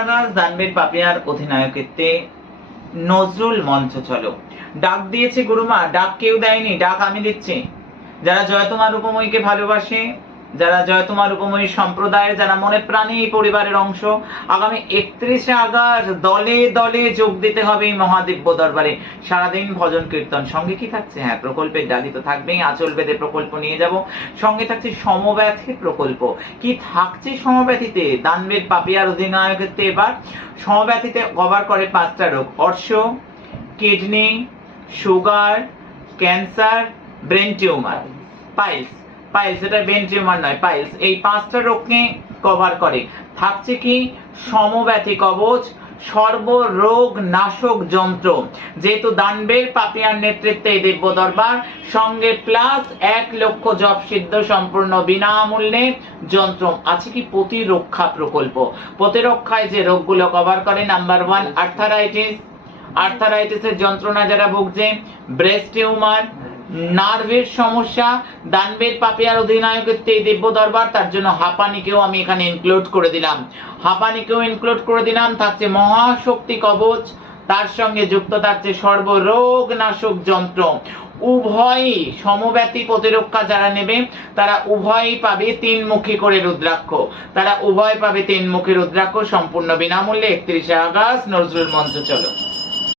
আগাজ দানবীর পাপিয়ার অধিনায়কত্বে নজরুল মঞ্চ চলো। ডাক দিয়েছে গুরুমা, ডাক কেউ দেয়নি, ডাক আমি দিচ্ছি। যারা জয়তমা রূপময়ীকে ভালোবাসে, যারা জয়তমা রূপময়ী সম্প্রদায়ের, যারা মনে প্রাণে এই পরিবারের অংশ, আগামী 31শে আগস্ট দলে দলে যোগ দিতে হবে এই মহাদিব্য দরবারে। সারাদিন ভজন কীর্তন, সঙ্গে কি থাকছে? হ্যাঁ, প্রকল্পের ডালি তো থাকবেই, আঁচল বেঁধে প্রকল্প নিয়ে যাব। সঙ্গে থাকছে সমব্যথী প্রকল্প। কি থাকছে সমব্যথীতে? দানবীর পাপিয়ার অধিনায়কত্বে এবার সমব্যথীতে কভার করে 5টা রোগ: অর্শ, kidney, sugar, cancer, brain tumour, piles. Piles, এটা ব্রেন টিউমার নয়, পাইলস। এই 5টা রোগকে কভার করে। থাকছে কি? সমব্যথী কবচ, সর্বরোগ নাশক যন্ত্র। যেহেতু দানবের পাপিয়ার নেতৃত্বে এই দিব্য দরবার, সঙ্গে প্লাস 1 লক্ষ জপ সিদ্ধ সম্পূর্ণ বিনামূল্যে যন্ত্র। আছে কি? প্রতিরক্ষা প্রকল্প। প্রতিরক্ষায় যে রোগগুলো কভার করে: নাম্বার 1 আর্থারাইটিস। আর্থারাইটিসের যন্ত্রণা যারা ভুগছে, ব্রেস্ট টিউমার, নার্ভের সমস্যা, দানবের পাপিয়ার অধিনায়কত্বে এই দিব্য দরবার, তার জন্য হাঁপানিকেও আমি এখানে ইনক্লুড করে দিলাম। হাঁপানিকেও ইনক্লুড করে দিলাম। থাকছে মহাশক্তি কবচ, তার সঙ্গে যুক্ত থাকছে সর্বরোগ নাশক যন্ত্র। উভয়ই সমব্যথী প্রতিরক্ষা যারা নেবে, তারা উভয়ই পাবে 3মুখী করে রুদ্রাক্ষ। তারা উভয় পাবে 3মুখী রুদ্রাক্ষ সম্পূর্ণ বিনামূল্যে। 31শে আগস্ট নজরুল মঞ্চ চলো।